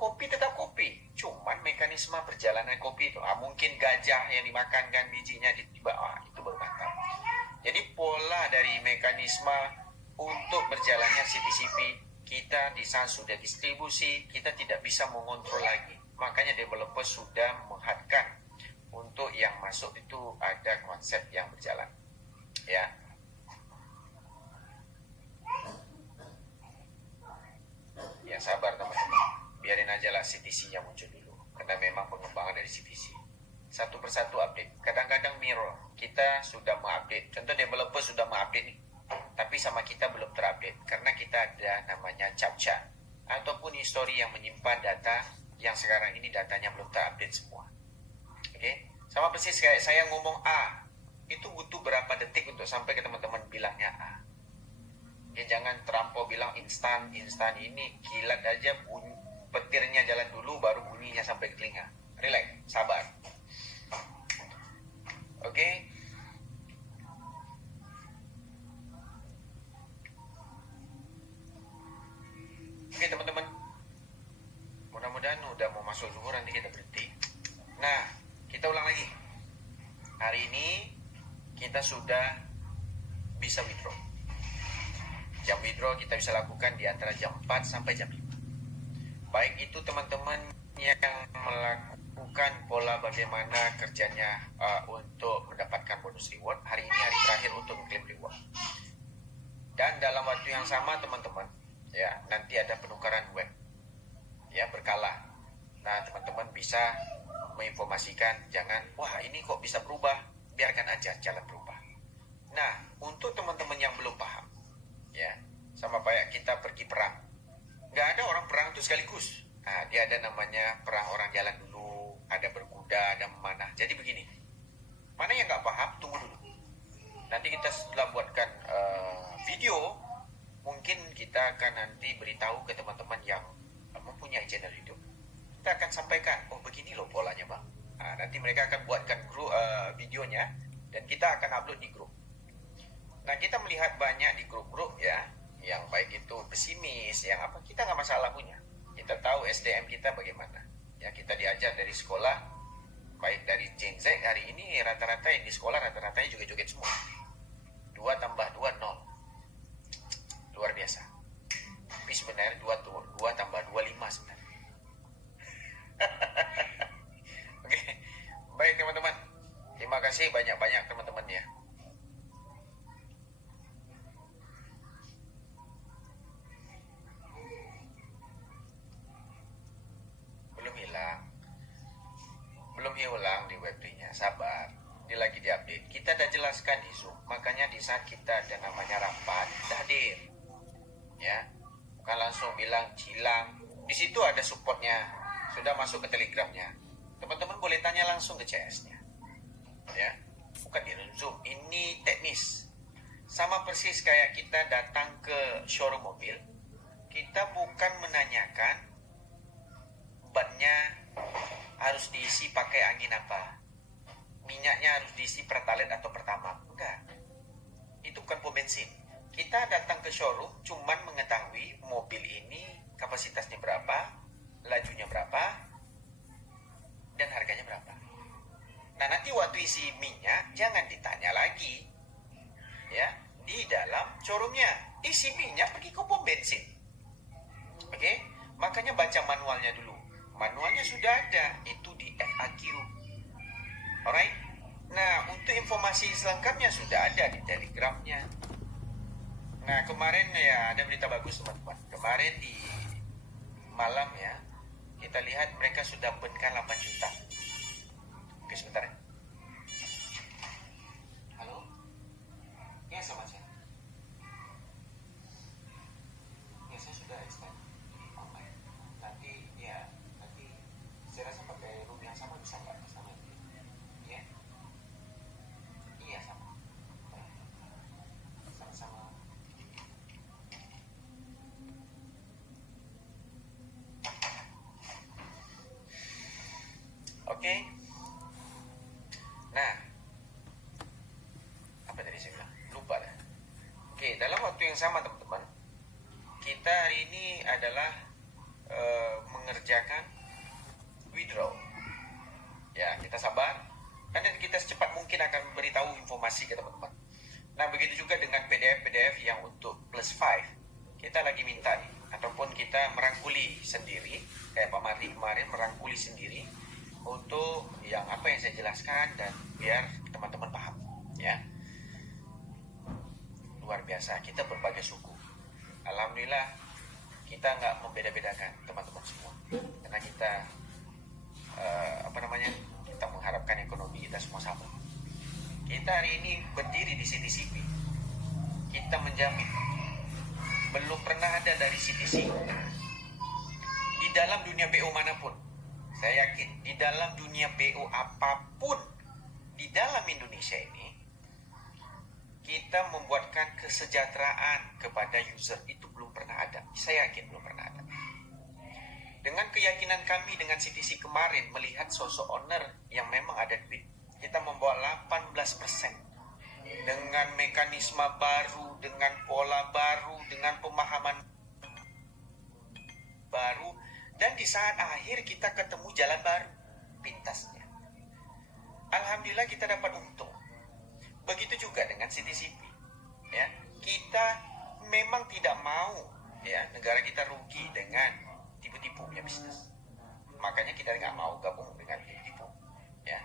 kopi tetap kopi, cuman mekanisme perjalanan kopi itu, mungkin gajah yang dimakan kan bijinya di bawah, itu baru mantap. Jadi pola dari mekanisme untuk berjalannya CTCP kita di sana sudah distribusi, kita tidak bisa mengontrol lagi. Makanya developer sudah menghadkan untuk yang masuk itu ada konsep yang berjalan, ya. Ya sabar teman-teman, biarin aja lah CTC-nya muncul dulu, karena memang pengembangan dari CTC. Satu persatu update. Kadang-kadang mirror, kita sudah mengupdate. Contoh developer sudah mengupdate nih, tapi sama kita belum terupdate, karena kita ada namanya captcha, ataupun history yang menyimpan data yang sekarang ini datanya belum terupdate semua. Oke? Sama persis kayak saya ngomong A, itu butuh berapa detik untuk sampai ke teman-teman bilangnya A. Ya jangan terlampau bilang instan ini, kilat aja bunyi, petirnya jalan dulu baru bunyinya sampai ke telinga. Relax, sabar. Oke? Oke teman-teman, mudah-mudahan udah mau masuk zuhur, nanti kita berhenti. Nah, kita ulang lagi. Hari ini kita sudah bisa withdraw. Jam withdraw kita bisa lakukan di antara jam 4 sampai jam 5. Baik itu teman-teman yang melakukan pola bagaimana kerjanya untuk mendapatkan bonus reward. Hari ini hari terakhir untuk mengklaim reward. Dan dalam waktu yang sama teman-teman, ya nanti ada penukaran web, ya berkala. Nah teman-teman bisa menginformasikan, jangan wah ini kok bisa berubah, biarkan aja jalan berubah. Nah untuk teman-teman yang belum paham, ya sama kayak kita pergi perang, nggak ada orang perang itu sekaligus. Nah dia ada namanya perang orang jalan dulu, ada berkuda, ada memanah. Jadi begini, mana yang nggak paham tunggu dulu, nanti kita setelah buatkan video, mungkin kita akan nanti beritahu ke teman-teman yang mempunyai channel YouTube. Kita akan sampaikan, oh begini loh polanya bang. Nah, nanti mereka akan buatkan grup videonya dan kita akan upload di grup. Nah kita melihat banyak di grup-grup ya, yang baik itu pesimis, yang apa, kita nggak masalah punya. Kita tahu SDM kita bagaimana. Ya kita diajar dari sekolah, baik dari Gen Z hari ini rata-rata yang di sekolah rata-ratanya joget-joget semua. 2 tambah 2 0. Luar biasa. Tapi sebenarnya 2 tambah 2 5 sebenarnya. Oke. Baik teman-teman. Terima kasih banyak-banyak teman-teman ya. Belum hilang di Web3-nya, sabar. Ini lagi diupdate. Kita udah jelaskan di Zoom. Makanya di saat kita ada namanya rapat, kita hadir. Ya. Bukan langsung bilang cilang. Di situ ada supportnya. Sudah masuk ke Telegramnya. Teman-teman boleh tanya langsung ke CS-nya. Ya. Bukan di Zoom. Ini teknis. Sama persis kayak kita datang ke showroom mobil. Kita bukan menanyakan bannya harus diisi pakai angin apa, minyaknya harus diisi pertalite atau pertamax. Enggak, itu bukan pom bensin. Kita datang ke showroom cuman mengetahui mobil ini kapasitasnya berapa, lajunya berapa, dan harganya berapa. Nah nanti waktu isi minyak jangan ditanya lagi, ya di dalam showroomnya isi minyak pergi ke pom bensin. Oke, makanya baca manualnya dulu. Manualnya sudah ada, itu di FAQ. Alright? Nah, untuk informasi selengkapnya sudah ada di Telegramnya. Nah, kemarin ya ada berita bagus teman-teman. Kemarin di malam ya, kita lihat mereka sudah burn-kan 8 juta. Oke, sebentar ya. Halo? Ya, sama saya. Ya, saya sudah extend. Saya rasa pakai room yang sama bisa nggak? Sama ya? Iya sama. Sama-sama. Oke. Nah, apa tadi saya bilang? Lupa dah. Oke, dalam waktu yang sama teman-teman, kita hari ini adalah mengerjakan kerjakan, withdraw. Ya, kita sabar. Dan kita secepat mungkin akan memberitahu informasi ke teman-teman. Nah, begitu juga dengan PDF-PDF yang untuk plus 5. Kita lagi minta nih, ataupun kita merangkuli sendiri, kayak Pak Mardi kemarin merangkuli sendiri untuk yang apa yang saya jelaskan dan biar teman-teman paham, ya. Luar biasa, kita berbagai suku. Alhamdulillah, kita nggak membeda-bedakan teman-teman semua, karena kita kita mengharapkan ekonomi kita semua sama. Kita hari ini berdiri di CTCP, kita menjamin belum pernah ada dari CTC di dalam dunia BO manapun. Saya yakin di dalam dunia BO apapun di dalam Indonesia ini, kita membuatkan kesejahteraan kepada user itu belum pernah ada. Saya yakin belum pernah ada. Dengan keyakinan kami dengan CTC kemarin melihat sosok owner yang memang ada duit, kita membawa 18% dengan mekanisme baru, dengan pola baru, dengan pemahaman baru, dan di saat akhir kita ketemu jalan baru pintasnya. Alhamdulillah kita dapat untung. Begitu juga dengan CTCP, ya. Kita memang tidak mau, ya, negara kita rugi dengan tipu-tipu punya bisnis. Makanya kita nggak mau gabung dengan tipu-tipu, ya.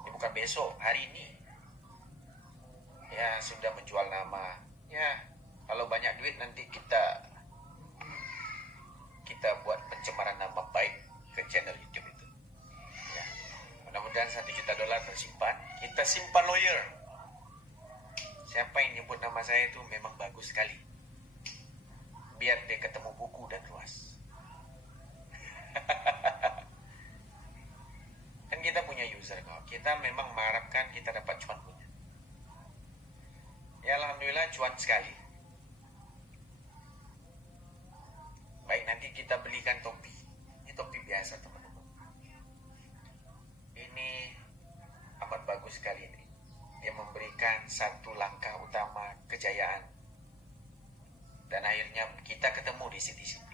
Ini bukan besok, hari ini. Ya, sudah menjual nama. Ya, kalau banyak duit nanti kita buat pencemaran nama baik ke channel YouTube itu. Ya. Mudah-mudahan $1 juta tersimpan. Kita simpan lawyer. Siapa yang nyebut nama saya itu memang bagus sekali. Biar dia ketemu buku dan ruas. Kan kita punya user kok. Kita memang mengharapkan kita dapat cuan punya. Ya, alhamdulillah cuan sekali. Baik, nanti kita belikan topi. Ini topi biasa, teman-teman. Ini amat bagus sekali ini. Dia memberikan satu langkah utama kejayaan. Dan akhirnya kita ketemu di CTCP.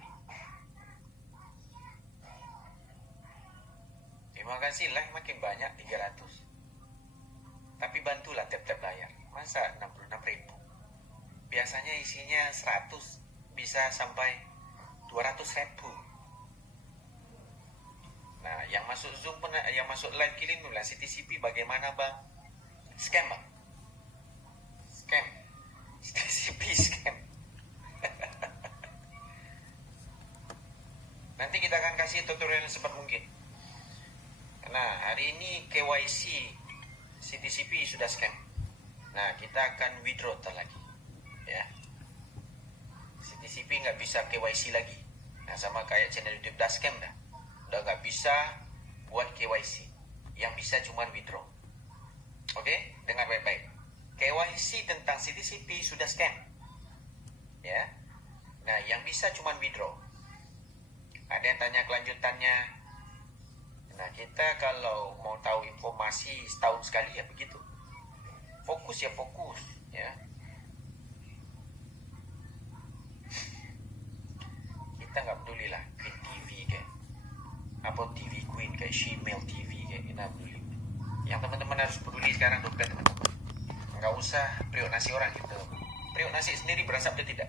Terima kasih lah, makin banyak 300. Tapi bantulah tap-tap layar. Masa 66.000? Biasanya isinya 100, bisa sampai 200.000. Nah, yang masuk Zoom pun, yang masuk live killing bilang, CTCP bagaimana bang? Scam bang? Scam. CTCP scam. Nanti kita akan kasih tutorial secepat mungkin. Nah, hari ini KYC CTCP sudah scam. Nah, kita akan withdraw lagi, ya. CTCP nggak bisa KYC lagi. Nah, sama kayak channel YouTube dah scam dah. Udah nggak bisa buat KYC. Yang bisa cuma withdraw. Oke, dengar baik-baik. KYC tentang CTCP sudah scam, ya. Nah, yang bisa cuma withdraw. Ada yang tanya kelanjutannya. Nah, kita kalau mau tahu informasi setahun sekali ya begitu. Fokus ya fokus, ya. Kita nggak peduli lah Queen TV kayak apa TV Queen kayak Shemale TV kayak kita peduli. Yang teman-teman harus peduli sekarang dompet teman-teman. Nggak usah periuk nasi orang gitu. Periuk nasi sendiri berasap atau tidak.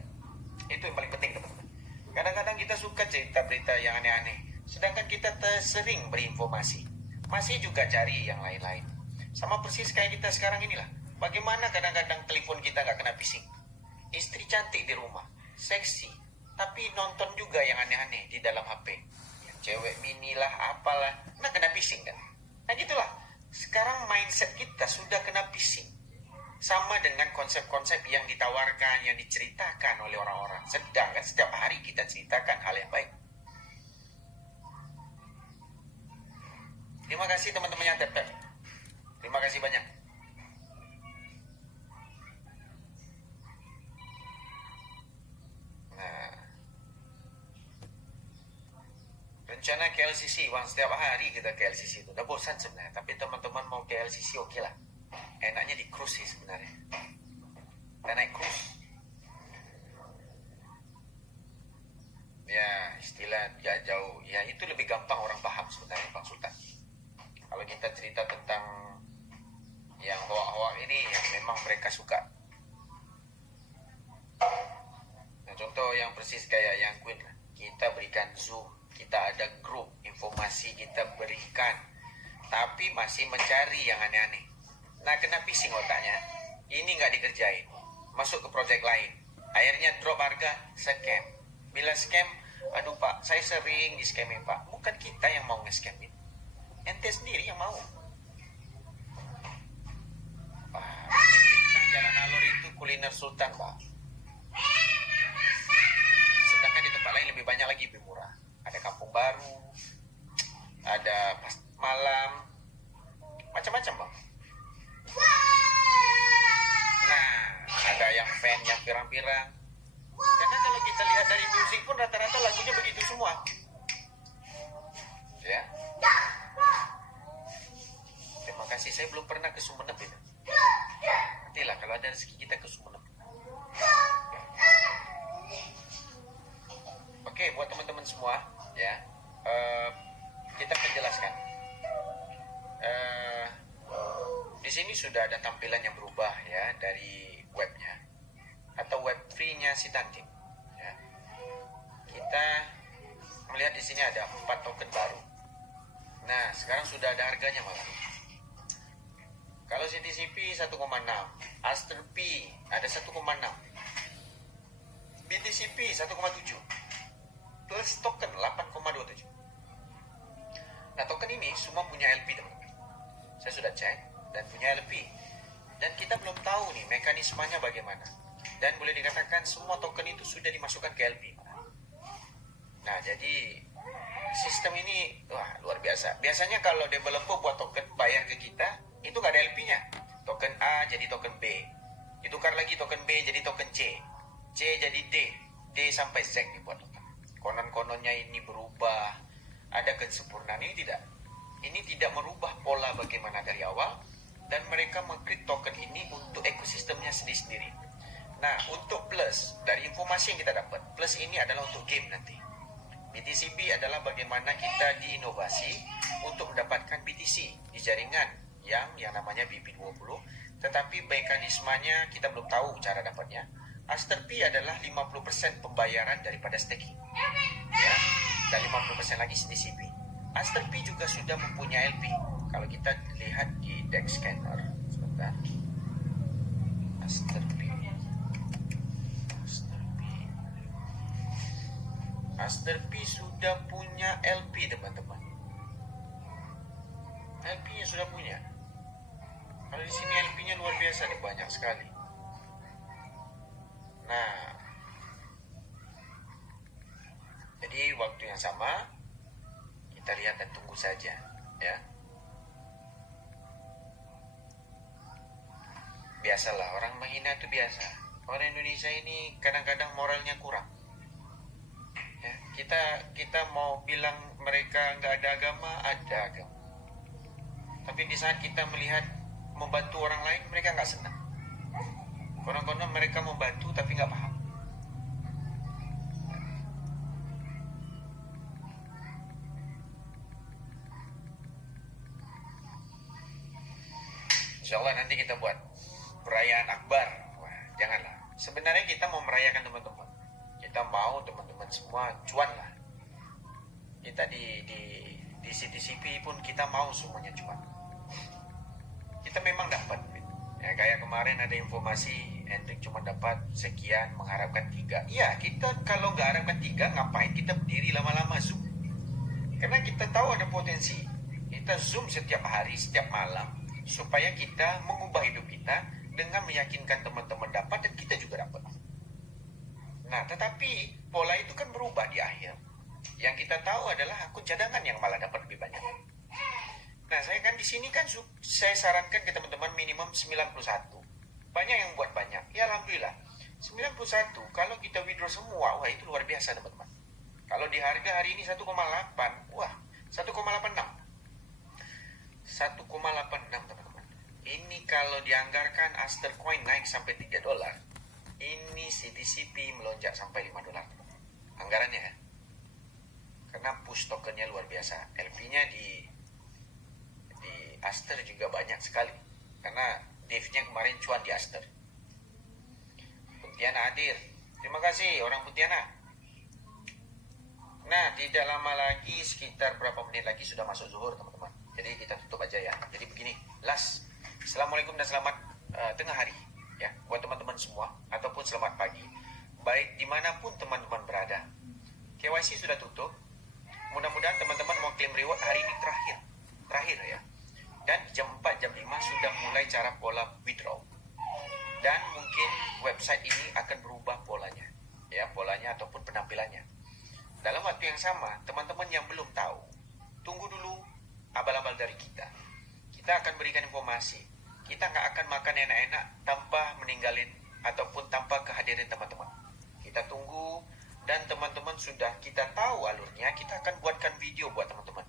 Itu yang paling penting teman-teman. Kadang-kadang kita suka cerita berita yang aneh-aneh, sedangkan kita sering berinformasi. Masih juga cari yang lain-lain. Sama persis kayak kita sekarang inilah. Bagaimana kadang-kadang telepon kita nggak kena phishing. Istri cantik di rumah, seksi, tapi nonton juga yang aneh-aneh di dalam HP. Yang cewek mini lah, apalah. Nah, kena phishing kan. Nah, gitulah. Sekarang mindset kita sudah kena phishing. Sama dengan konsep-konsep yang ditawarkan, yang diceritakan oleh orang-orang. Sedangkan setiap hari kita ceritakan hal yang baik. Terima kasih teman-teman yang tap-tap. Terima kasih banyak. Nah, rencana KLCC, bang, setiap hari kita KLCC itu. Udah bosan sebenarnya, tapi teman-teman mau KLCC oke lah. Enaknya di cruise sih sebenarnya. Kita naik cruise. istilah ya jauh, ya itu lebih gampang orang paham sebenarnya Bang Sultan. Kalau kita cerita tentang yang hoak-hoak ini yang memang mereka suka. Nah, contoh yang persis kayak yang Queen lah. Kita berikan Zoom, kita ada grup informasi kita berikan, tapi masih mencari yang aneh-aneh. Nah, kena pising otaknya. Ini nggak dikerjain, masuk ke project lain. Akhirnya drop harga, scam. Bila scam, aduh Pak, saya sering di scamming Pak. Bukan kita yang mau nge-scamming, ente sendiri yang mau. Bintang Jalan Alor itu kuliner sultan Pak. Sedangkan di tempat lain lebih banyak lagi, lebih murah. Ada kampung baru, ada pas malam, macam-macam Bang. Nah, ada yang fan yang pirang-pirang. Karena kalau kita lihat dari musik pun rata-rata lagunya begitu semua. Ya. Terima kasih, saya belum pernah ke Sumeneb itu. Nantilah kalau ada rezeki kita ke Sumeneb. Oke, buat teman-teman semua, ya, kita akan jelaskan. Di sini sudah ada tampilan yang berubah ya dari webnya atau web free-nya si Tantim. Ya. Kita melihat di sini ada 4 token baru. Nah, sekarang sudah ada harganya malah. Kalau CTCP 1,6, Aster P ada 1,6, BTCP 1,7, plus token 8,27. Nah, token ini semua punya LP teman-teman. Saya sudah cek dan punya LP. Dan kita belum tahu nih mekanismenya bagaimana. Dan boleh dikatakan semua token itu sudah dimasukkan ke LP. Nah, jadi sistem ini wah luar biasa. Biasanya kalau developer buat token bayar ke kita, itu nggak ada LP-nya. Token A jadi token B. Ditukar lagi token B jadi token C. C jadi D. D sampai Z dibuat token. Konon-kononnya ini berubah. Ada kesempurnaan, ini tidak. Ini tidak merubah pola bagaimana dari awal. Dan mereka meng-create token ini untuk ekosistemnya sendiri-sendiri. Nah, untuk plus, dari informasi yang kita dapat, plus ini adalah untuk game nanti. BTCB adalah bagaimana kita diinovasi untuk mendapatkan BTC di jaringan yang namanya BP20, tetapi mekanismenya kita belum tahu cara dapatnya. Aster P adalah 50% pembayaran daripada staking, ya, dan 50% lagi CTCP. Aster P juga sudah mempunyai LP. Kalau kita lihat di DEX scanner, sebentar. Aster P. Aster P sudah punya LP teman-teman. LP-nya sudah punya. Kalau di sini LP-nya luar biasa nih, banyak sekali. Nah, jadi waktu yang sama kita lihat dan tunggu saja, ya. Biasalah orang menghina itu biasa. Orang Indonesia ini kadang-kadang moralnya kurang. Ya, kita mau bilang mereka nggak ada agama, ada agama. Tapi di saat kita melihat membantu orang lain, mereka nggak senang. Konon-konon mereka membantu tapi nggak paham. Insya Allah nanti kita buat perayaan akbar. Wah, janganlah. Sebenarnya kita mau merayakan teman-teman. Kita mau teman-teman semua cuan lah. Kita di CTCP pun kita mau semuanya cuan. Kita memang dapat. Ya, kayak kemarin ada informasi Hendrik cuma dapat sekian mengharapkan 3. Ya, kita kalau nggak harapkan 3, ngapain kita berdiri lama-lama Zoom? Karena kita tahu ada potensi. Kita Zoom setiap hari, setiap malam, supaya kita mengubah hidup kita dengan meyakinkan teman-teman dapat dan kita juga dapat. Nah, tetapi pola itu kan berubah di akhir. Yang kita tahu adalah akun cadangan yang malah dapat lebih banyak. Nah, saya kan di sini kan saya sarankan ke teman-teman minimum 91. Banyak yang buat banyak. Ya alhamdulillah. 91 kalau kita withdraw semua, wah itu luar biasa teman-teman. Kalau di harga hari ini 1,8, wah 1,86. 1,86 teman-teman. Ini kalau dianggarkan Aster Coin naik sampai $3, ini CTCP melonjak sampai $5. Anggarannya ya. push tokennya luar biasa. LP-nya di Aster juga banyak sekali. Karena Dave-nya kemarin cuan di Aster. Pontianak hadir. Terima kasih orang Pontianak. Nah, tidak lama lagi, sekitar berapa menit lagi sudah masuk zuhur, teman-teman. Jadi kita tutup aja ya. Jadi begini, last. Assalamualaikum dan selamat tengah hari. Ya, buat teman-teman semua. Ataupun selamat pagi. Baik dimanapun teman-teman berada. KYC sudah tutup. Mudah-mudahan teman-teman mau claim reward hari ini terakhir ya. Dan jam 4, jam 5 sudah mulai cara pola withdraw. Dan mungkin website ini akan berubah polanya. Ya, polanya ataupun penampilannya. Dalam waktu yang sama, teman-teman yang belum tahu, tunggu dulu abal-abal dari kita. Kita akan berikan informasi. Kita nggak akan makan enak-enak tanpa meninggalin ataupun tanpa kehadiran teman-teman. Kita tunggu, dan teman-teman sudah kita tahu alurnya, kita akan buatkan video buat teman-teman.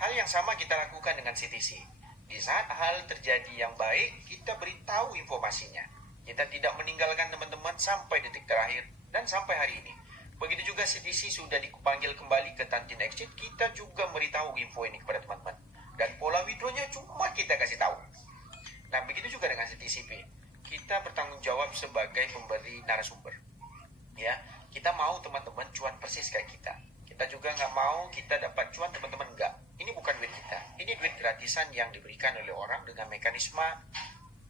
Hal yang sama kita lakukan dengan CTC. Di saat hal terjadi yang baik, kita beritahu informasinya. Kita tidak meninggalkan teman-teman sampai detik terakhir dan sampai hari ini. Begitu juga CTC sudah dipanggil kembali ke Tanjin Exchange, kita juga beritahu info ini kepada teman-teman. Dan pola withdrawnya cuma kita kasih tahu. Nah, begitu juga dengan CTCP. Kita bertanggung jawab sebagai pemberi narasumber. Ya, kita mau teman-teman cuan persis kayak kita. Kita juga nggak mau kita dapat cuan, teman-teman nggak. Ini bukan duit kita. Ini duit gratisan yang diberikan oleh orang dengan mekanisme,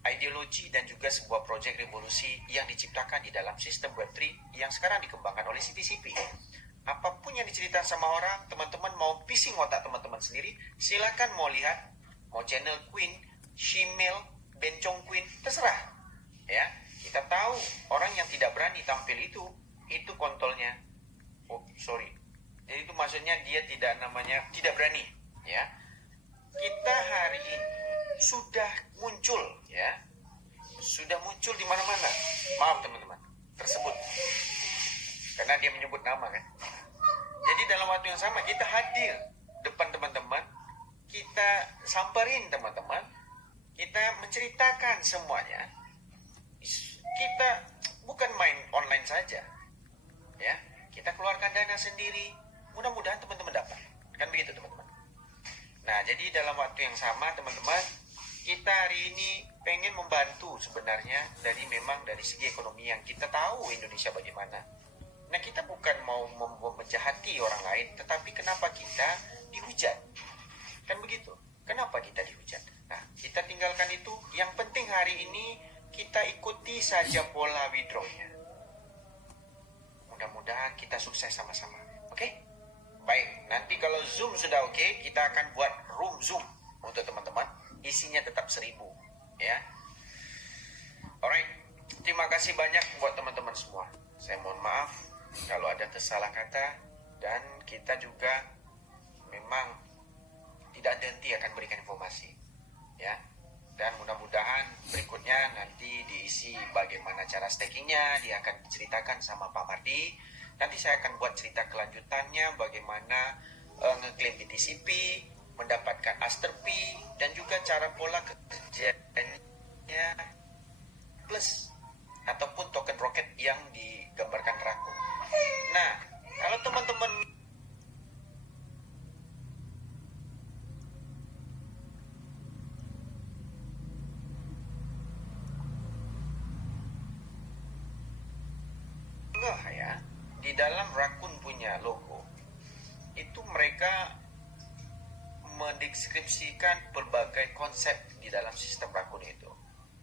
ideologi, dan juga sebuah proyek revolusi yang diciptakan di dalam sistem Web3 yang sekarang dikembangkan oleh CTCP. Apapun yang diceritakan sama orang, teman-teman mau pising otak teman-teman sendiri, silakan mau lihat, mau channel Queen, Shemale, Bencong Queen, terserah. Ya, kita tahu orang yang tidak berani tampil itu kontolnya. Oh, sorry. Jadi itu maksudnya dia tidak berani, ya. Kita hari ini sudah muncul, ya. Sudah muncul di mana-mana. Maaf teman-teman, tersebut. Karena dia menyebut nama kan. Jadi dalam waktu yang sama kita hadir depan teman-teman, kita samperin teman-teman, kita menceritakan semuanya. Kita bukan main online saja, ya. Kita keluarkan dana sendiri. Mudah-mudahan teman-teman dapat. Kan begitu teman-teman. Nah, jadi dalam waktu yang sama teman-teman, kita hari ini pengen membantu sebenarnya dari segi ekonomi yang kita tahu Indonesia bagaimana. Nah, kita bukan mau menjahati orang lain, tetapi kenapa kita dihujat? Kan begitu. Kenapa kita dihujat? Nah, kita tinggalkan itu. Yang penting hari ini kita ikuti saja pola withdrawnya. Mudah-mudahan kita sukses sama-sama. Oke? Baik, nanti kalau Zoom sudah oke, kita akan buat room Zoom untuk teman-teman. Isinya tetap 1000, ya. Alright, terima kasih banyak buat teman-teman semua. Saya mohon maaf kalau ada kesalah kata, dan kita juga memang tidak henti akan berikan informasi, ya. Dan mudah-mudahan berikutnya nanti diisi bagaimana cara stakingnya, dia akan diceritakan sama Pak Mardi. Nanti saya akan buat cerita kelanjutannya, bagaimana ngeklaim BTCP, mendapatkan Aster P, dan juga cara pola kerjanya plus ataupun token roket yang digambarkan rakun. Nah, kalau teman-teman enggak ya, di dalam rakun punya logo itu mereka mendeskripsikan berbagai konsep di dalam sistem rakun itu.